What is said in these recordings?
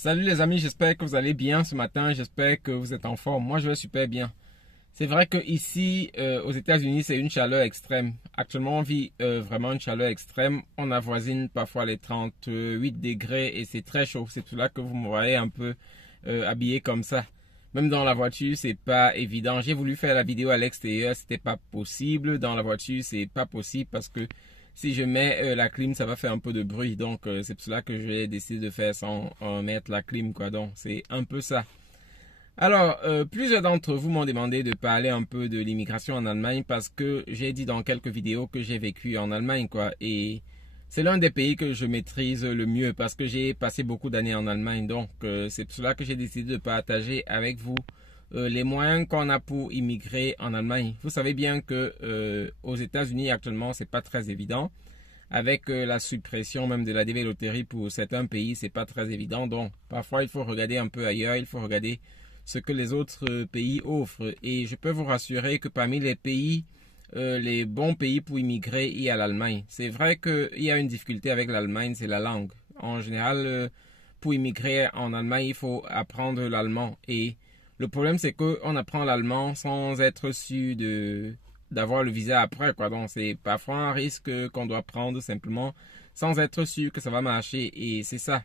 Salut les amis, j'espère que vous allez bien ce matin, j'espère que vous êtes en forme. Moi je vais super bien. C'est vrai que ici aux États-Unis c'est une chaleur extrême. Actuellement on vit vraiment une chaleur extrême. On avoisine parfois les 38 degrés et c'est très chaud. C'est pour cela que vous me voyez un peu habillé comme ça. Même dans la voiture c'est pas évident. J'ai voulu faire la vidéo à l'extérieur, c'était pas possible. Dans la voiture c'est pas possible parce que si je mets la clim, ça va faire un peu de bruit. Donc, c'est pour cela que j'ai décidé de faire sans mettre la clim, quoi. Donc, c'est un peu ça. Alors, plusieurs d'entre vous m'ont demandé de parler un peu de l'immigration en Allemagne parce que j'ai dit dans quelques vidéos que j'ai vécu en Allemagne, quoi. Et c'est l'un des pays que je maîtrise le mieux parce que j'ai passé beaucoup d'années en Allemagne. Donc, c'est pour cela que j'ai décidé de partager avec vous les moyens qu'on a pour immigrer en Allemagne. Vous savez bien que aux États-Unis actuellement, c'est pas très évident. Avec la suppression même de la DV-loterie pour certains pays, c'est pas très évident. Donc, parfois, il faut regarder un peu ailleurs. Il faut regarder ce que les autres pays offrent. Et je peux vous rassurer que parmi les pays, les bons pays pour immigrer, il y a l'Allemagne. C'est vrai qu'il y a une difficulté avec l'Allemagne, c'est la langue. En général, pour immigrer en Allemagne, il faut apprendre l'allemand. Et le problème, c'est qu'on apprend l'allemand sans être sûr d'avoir le visa après, quoi. Donc, c'est parfois un risque qu'on doit prendre simplement sans être sûr que ça va marcher. Et c'est ça.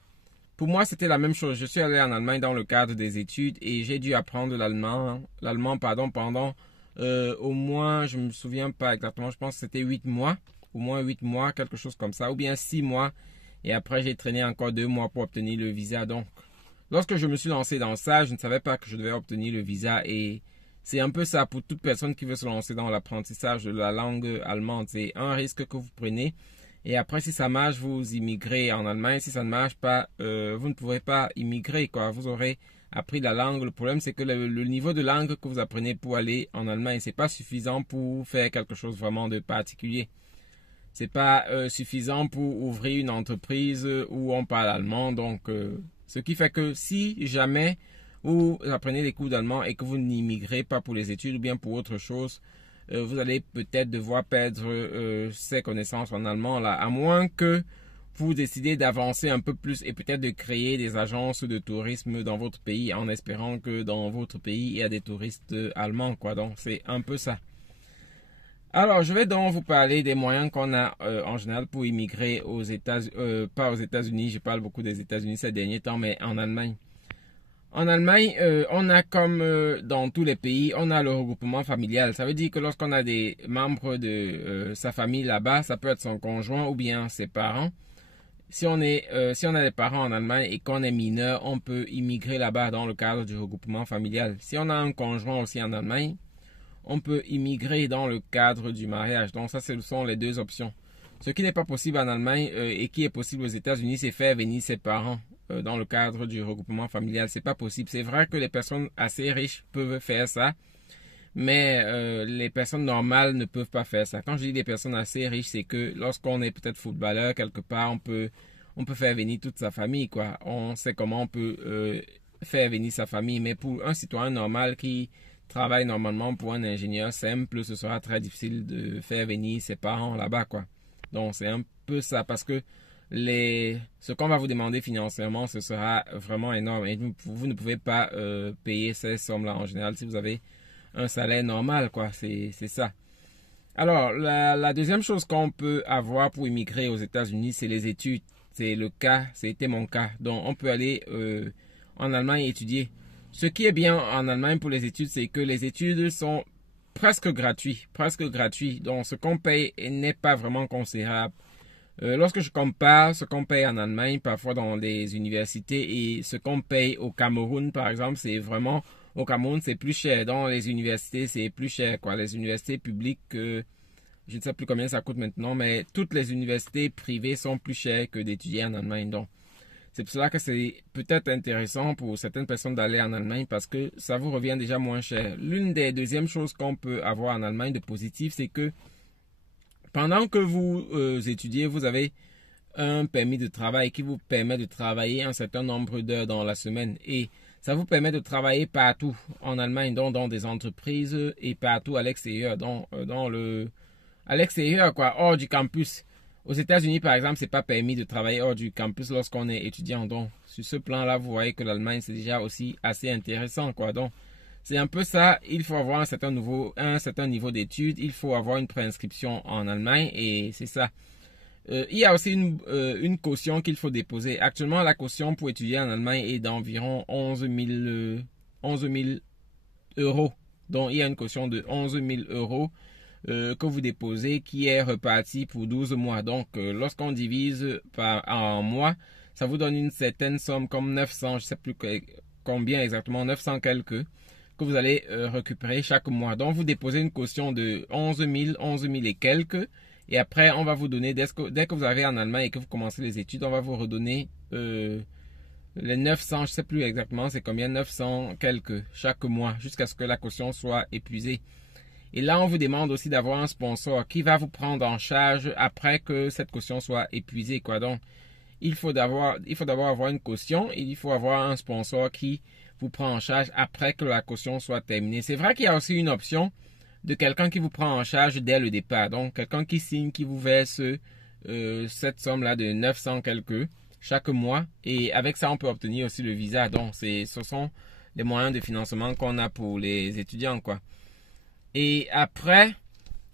Pour moi, c'était la même chose. Je suis allé en Allemagne dans le cadre des études et j'ai dû apprendre l'allemand, pendant au moins, je me souviens pas exactement, je pense que c'était 8 mois, au moins 8 mois, quelque chose comme ça, ou bien 6 mois. Et après, j'ai traîné encore 2 mois pour obtenir le visa. Donc, lorsque je me suis lancé dans ça, je ne savais pas que je devais obtenir le visa et c'est un peu ça pour toute personne qui veut se lancer dans l'apprentissage de la langue allemande. C'est un risque que vous prenez. Et après, si ça marche, vous immigrez en Allemagne. Si ça ne marche pas, vous ne pourrez pas immigrer, quoi. Vous aurez appris la langue. Le problème, c'est que le niveau de langue que vous apprenez pour aller en Allemagne, c'est pas suffisant pour faire quelque chose vraiment de particulier. C'est pas suffisant pour ouvrir une entreprise où on parle allemand. Donc, ce qui fait que si jamais vous apprenez des cours d'allemand et que vous n'immigrez pas pour les études ou bien pour autre chose, vous allez peut-être devoir perdre ces connaissances en allemand là, à moins que vous décidez d'avancer un peu plus et peut-être de créer des agences de tourisme dans votre pays en espérant que dans votre pays il y a des touristes allemands, quoi. Donc c'est un peu ça. Alors, je vais donc vous parler des moyens qu'on a en général pour immigrer aux États-Unis, pas aux États-Unis, je parle beaucoup des États-Unis ces derniers temps, mais en Allemagne. En Allemagne, on a comme dans tous les pays, on a le regroupement familial. Ça veut dire que lorsqu'on a des membres de sa famille là-bas, ça peut être son conjoint ou bien ses parents. Si on a des parents en Allemagne et qu'on est mineur, on peut immigrer là-bas dans le cadre du regroupement familial. Si on a un conjoint aussi en Allemagne, on peut immigrer dans le cadre du mariage. Donc ça, ce sont les deux options. Ce qui n'est pas possible en Allemagne et qui est possible aux États-Unis, c'est faire venir ses parents dans le cadre du regroupement familial. C'est pas possible. C'est vrai que les personnes assez riches peuvent faire ça, mais les personnes normales ne peuvent pas faire ça. Quand je dis des personnes assez riches, c'est que lorsqu'on est peut-être footballeur quelque part, on peut faire venir toute sa famille, quoi. On sait comment on peut faire venir sa famille, mais pour un citoyen normal qui travaille normalement pour un ingénieur simple, ce sera très difficile de faire venir ses parents là-bas, quoi. Donc c'est un peu ça parce que ce qu'on va vous demander financièrement, ce sera vraiment énorme et vous ne pouvez pas payer ces sommes-là en général si vous avez un salaire normal, quoi. C'est ça. Alors, la deuxième chose qu'on peut avoir pour immigrer aux États-Unis, c'est les études. C'est le cas, c'était mon cas. Donc, on peut aller en Allemagne étudier. Ce qui est bien en Allemagne pour les études, c'est que les études sont presque gratuites. Presque gratuits. Donc, ce qu'on paye n'est pas vraiment considérable. Lorsque je compare ce qu'on paye en Allemagne, parfois dans les universités, et ce qu'on paye au Cameroun, par exemple, c'est vraiment, au Cameroun, c'est plus cher. Dans les universités, c'est plus cher, quoi. Les universités publiques, je ne sais plus combien ça coûte maintenant, mais toutes les universités privées sont plus chères que d'étudier en Allemagne. Donc, c'est pour cela que c'est peut-être intéressant pour certaines personnes d'aller en Allemagne parce que ça vous revient déjà moins cher. L'une des deuxièmes choses qu'on peut avoir en Allemagne de positif, c'est que pendant que vous étudiez, vous avez un permis de travail qui vous permet de travailler un certain nombre d'heures dans la semaine. Et ça vous permet de travailler partout en Allemagne, donc dans des entreprises et partout à l'extérieur, à l'extérieur, quoi, hors du campus. Aux États-Unis, par exemple, c'est pas permis de travailler hors du campus lorsqu'on est étudiant. Donc, sur ce plan-là, vous voyez que l'Allemagne, c'est déjà aussi assez intéressant, quoi. Donc, c'est un peu ça. Il faut avoir un certain niveau d'études. Il faut avoir une préinscription en Allemagne et c'est ça. Il y a aussi une caution qu'il faut déposer. Actuellement, la caution pour étudier en Allemagne est d'environ 11 000 euros. Donc, il y a une caution de 11 000 euros que vous déposez qui est repartie pour 12 mois. Donc, lorsqu'on divise en mois, ça vous donne une certaine somme comme 900, je ne sais plus combien exactement, 900 quelques, que vous allez récupérer chaque mois. Donc, vous déposez une caution de 11 000 et quelques. Et après, on va vous donner, dès que vous arrivez en Allemagne et que vous commencez les études, on va vous redonner les 900, je ne sais plus exactement, c'est combien, 900 quelques chaque mois, jusqu'à ce que la caution soit épuisée. Et là, on vous demande aussi d'avoir un sponsor qui va vous prendre en charge après que cette caution soit épuisée, quoi. Donc, il faut d'abord avoir une caution et il faut avoir un sponsor qui vous prend en charge après que la caution soit terminée. C'est vrai qu'il y a aussi une option de quelqu'un qui vous prend en charge dès le départ. Donc, quelqu'un qui signe, qui vous verse cette somme-là de 900 quelques chaque mois. Et avec ça, on peut obtenir aussi le visa. Donc, ce sont les moyens de financement qu'on a pour les étudiants, quoi. Et après,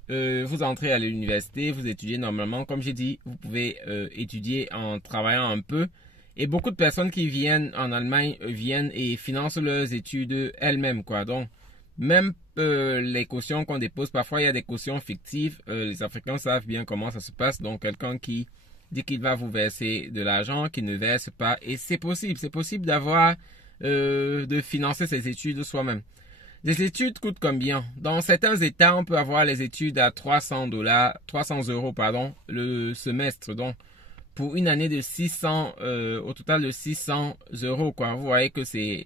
vous entrez à l'université, vous étudiez normalement. Comme j'ai dit, vous pouvez étudier en travaillant un peu. Et beaucoup de personnes qui viennent en Allemagne viennent et financent leurs études elles-mêmes, quoi. Donc, même les cautions qu'on dépose, parfois il y a des cautions fictives. Les Africains savent bien comment ça se passe. Donc, quelqu'un qui dit qu'il va vous verser de l'argent, qui ne verse pas. Et c'est possible d'avoir, de financer ses études soi-même. Les études coûtent combien? Dans certains États, on peut avoir les études à 300 euros, le semestre. Donc, pour une année de 600, au total de 600 euros, quoi. Vous voyez que c'est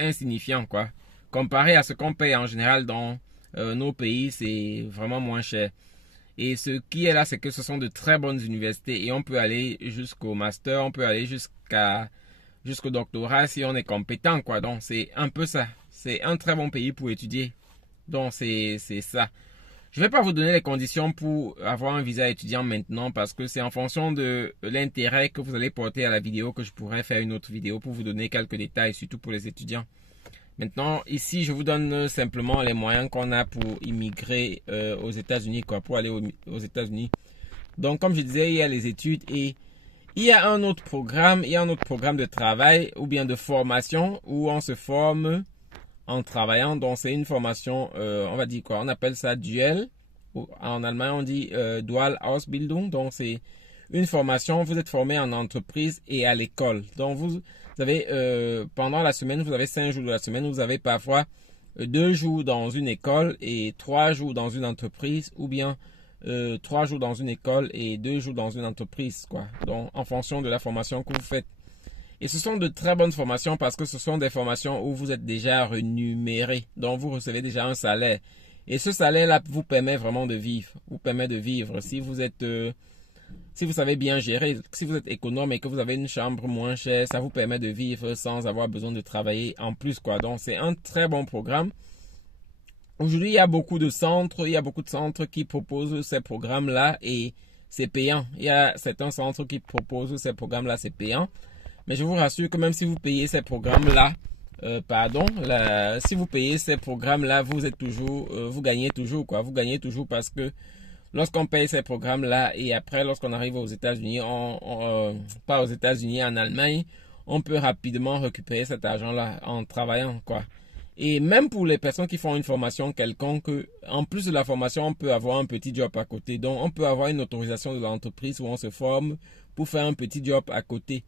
insignifiant, quoi. Comparé à ce qu'on paye en général dans nos pays, c'est vraiment moins cher. Et ce qui est là, c'est que ce sont de très bonnes universités et on peut aller jusqu'au master, on peut aller jusqu'au doctorat si on est compétent, quoi. Donc, c'est un peu ça. C'est un très bon pays pour étudier. Donc, c'est ça. Je ne vais pas vous donner les conditions pour avoir un visa étudiant maintenant parce que c'est en fonction de l'intérêt que vous allez porter à la vidéo que je pourrais faire une autre vidéo pour vous donner quelques détails, surtout pour les étudiants. Maintenant, ici, je vous donne simplement les moyens qu'on a pour immigrer aux États-Unis, quoi, pour aller aux États-Unis. Donc, comme je disais, il y a les études et il y a un autre programme de travail ou bien de formation où on se forme en travaillant. Donc, c'est une formation, on va dire quoi, on appelle ça Dual. En allemand, on dit Dual Ausbildung. Donc, c'est une formation, vous êtes formé en entreprise et à l'école. Donc, vous avez, pendant la semaine, vous avez 5 jours de la semaine, vous avez parfois 2 jours dans une école et 3 jours dans une entreprise ou bien 3 jours dans une école et 2 jours dans une entreprise, quoi. Donc, en fonction de la formation que vous faites. Et ce sont de très bonnes formations parce que ce sont des formations où vous êtes déjà rémunéré. Donc, vous recevez déjà un salaire. Et ce salaire-là vous permet vraiment de vivre. Vous permet de vivre. Si vous êtes, si vous savez bien gérer, si vous êtes économe et que vous avez une chambre moins chère, ça vous permet de vivre sans avoir besoin de travailler en plus, quoi. Donc, c'est un très bon programme. Aujourd'hui, il y a beaucoup de centres qui proposent ces programmes-là et c'est payant. Il y a certains centres qui proposent ces programmes-là, c'est payant. Mais je vous rassure que même si vous payez ces programmes-là, si vous payez ces programmes-là, vous gagnez toujours, quoi. Vous gagnez toujours parce que lorsqu'on paye ces programmes-là et après, lorsqu'on arrive aux États-Unis, pas aux États-Unis, en Allemagne, on peut rapidement récupérer cet argent-là en travaillant, quoi. Et même pour les personnes qui font une formation quelconque, en plus de la formation, on peut avoir un petit job à côté. Donc, on peut avoir une autorisation de l'entreprise où on se forme pour faire un petit job à côté.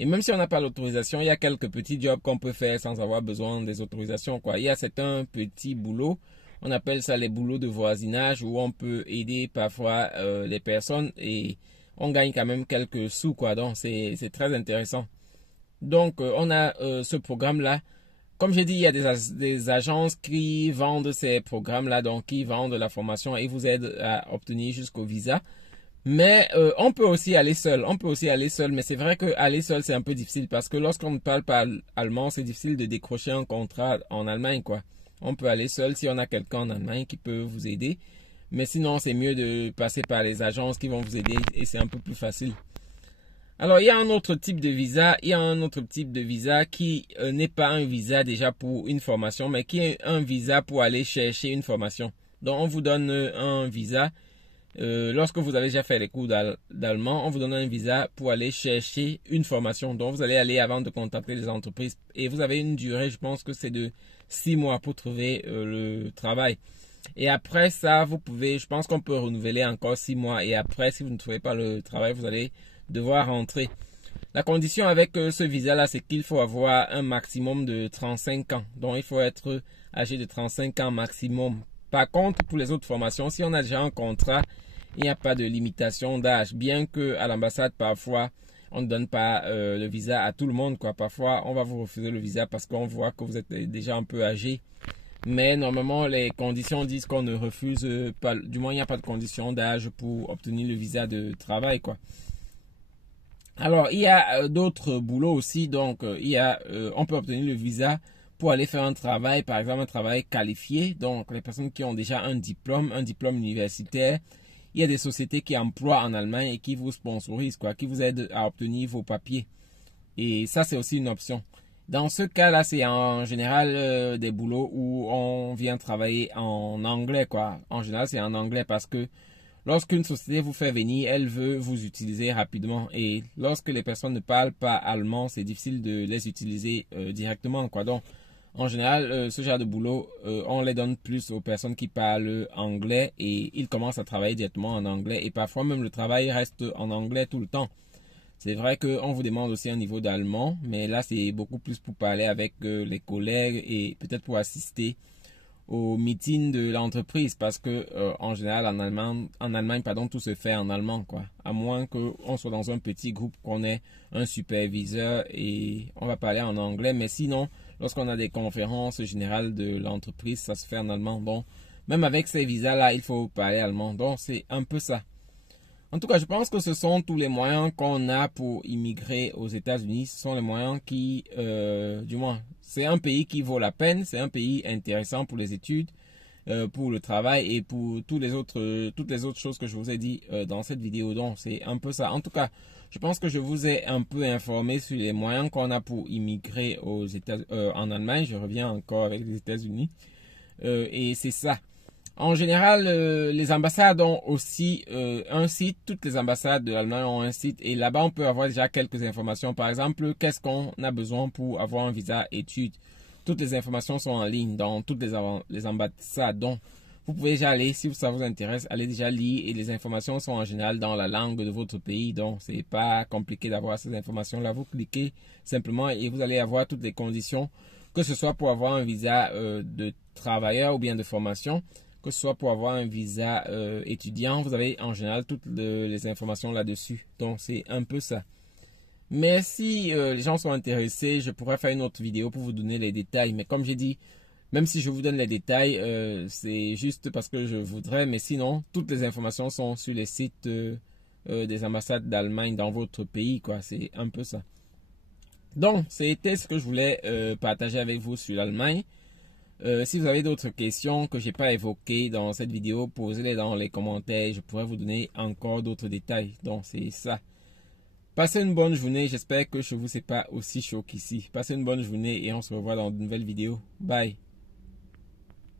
Et même si on n'a pas l'autorisation, il y a quelques petits jobs qu'on peut faire sans avoir besoin des autorisations, quoi. Il y a certains petits boulots, on appelle ça les boulots de voisinage, où on peut aider parfois les personnes et on gagne quand même quelques sous, quoi. Donc, c'est très intéressant. Donc, on a ce programme-là. Comme j'ai dit, il y a des agences qui vendent ces programmes-là, donc qui vendent la formation et vous aident à obtenir jusqu'au visa. Mais on peut aussi aller seul. Mais c'est vrai que aller seul, c'est un peu difficile parce que lorsqu'on ne parle pas allemand, c'est difficile de décrocher un contrat en Allemagne, quoi. On peut aller seul si on a quelqu'un en Allemagne qui peut vous aider. Mais sinon, c'est mieux de passer par les agences qui vont vous aider et c'est un peu plus facile. Alors, il y a un autre type de visa. Il y a un autre type de visa qui n'est pas un visa déjà pour une formation, mais qui est un visa pour aller chercher une formation. Donc, on vous donne un visa. Lorsque vous avez déjà fait les cours d'allemand, on vous donne un visa pour aller chercher une formation. Donc, vous allez aller avant de contacter les entreprises. Et vous avez une durée, je pense que c'est de 6 mois pour trouver le travail. Et après ça, vous pouvez, je pense qu'on peut renouveler encore 6 mois. Et après, si vous ne trouvez pas le travail, vous allez devoir rentrer. La condition avec ce visa-là, c'est qu'il faut avoir un maximum de 35 ans. Donc, il faut être âgé de 35 ans maximum. Par contre, pour les autres formations, si on a déjà un contrat, il n'y a pas de limitation d'âge. Bien que à l'ambassade, parfois, on ne donne pas le visa à tout le monde, quoi. Parfois, on va vous refuser le visa parce qu'on voit que vous êtes déjà un peu âgé. Mais normalement, les conditions disent qu'on ne refuse pas. Du moins, il n'y a pas de condition d'âge pour obtenir le visa de travail, quoi. Alors, il y a d'autres boulots aussi. Donc, on peut obtenir le visa pour aller faire un travail, par exemple un travail qualifié. Donc, les personnes qui ont déjà un diplôme universitaire. Il y a des sociétés qui emploient en Allemagne et qui vous sponsorisent, quoi, qui vous aident à obtenir vos papiers. Et ça, c'est aussi une option. Dans ce cas-là, c'est en général des boulots où on vient travailler en anglais, quoi. En général, c'est en anglais parce que lorsqu'une société vous fait venir, elle veut vous utiliser rapidement. Et lorsque les personnes ne parlent pas allemand, c'est difficile de les utiliser directement, quoi. Donc, en général, ce genre de boulot, on les donne plus aux personnes qui parlent anglais et ils commencent à travailler directement en anglais. Et parfois même, le travail reste en anglais tout le temps. C'est vrai qu'on vous demande aussi un niveau d'allemand, mais là, c'est beaucoup plus pour parler avec les collègues et peut-être pour assister au meeting de l'entreprise parce que en général en Allemagne pardon, tout se fait en allemand, quoi. À moins qu'on soit dans un petit groupe, qu'on ait un superviseur et on va parler en anglais. Mais sinon, lorsqu'on a des conférences générales de l'entreprise, ça se fait en allemand. Donc, même avec ces visas-là, il faut parler allemand. Donc, c'est un peu ça. En tout cas, je pense que ce sont tous les moyens qu'on a pour immigrer aux États-Unis. Ce sont les moyens qui, du moins, c'est un pays qui vaut la peine. C'est un pays intéressant pour les études, pour le travail et pour toutes les autres choses que je vous ai dit dans cette vidéo. Donc, c'est un peu ça. En tout cas, je pense que je vous ai un peu informé sur les moyens qu'on a pour immigrer en Allemagne. Je reviens encore avec les États-Unis. Et c'est ça. En général, les ambassades ont aussi un site. Toutes les ambassades de l'Allemagne ont un site. Et là-bas, on peut avoir déjà quelques informations. Par exemple, qu'est-ce qu'on a besoin pour avoir un visa études. Toutes les informations sont en ligne dans toutes les ambassades. Donc, vous pouvez déjà aller, si ça vous intéresse, aller déjà lire. Et les informations sont en général dans la langue de votre pays. Donc, c'est pas compliqué d'avoir ces informations-là. Vous cliquez simplement et vous allez avoir toutes les conditions, que ce soit pour avoir un visa de travailleur ou bien de formation. Que ce soit pour avoir un visa étudiant, vous avez en général toutes les informations là-dessus. Donc, c'est un peu ça. Mais si les gens sont intéressés, je pourrais faire une autre vidéo pour vous donner les détails. Mais comme j'ai dit, même si je vous donne les détails, c'est juste parce que je voudrais. Mais sinon, toutes les informations sont sur les sites des ambassades d'Allemagne dans votre pays, quoi. C'est un peu ça. Donc, c'était ce que je voulais partager avec vous sur l'Allemagne. Si vous avez d'autres questions que je n'ai pas évoquées dans cette vidéo, posez-les dans les commentaires. Je pourrais vous donner encore d'autres détails. Donc, c'est ça. Passez une bonne journée. J'espère que chez vous, ce n'est pas aussi chaud qu'ici. Passez une bonne journée et on se revoit dans de nouvelles vidéos. Bye.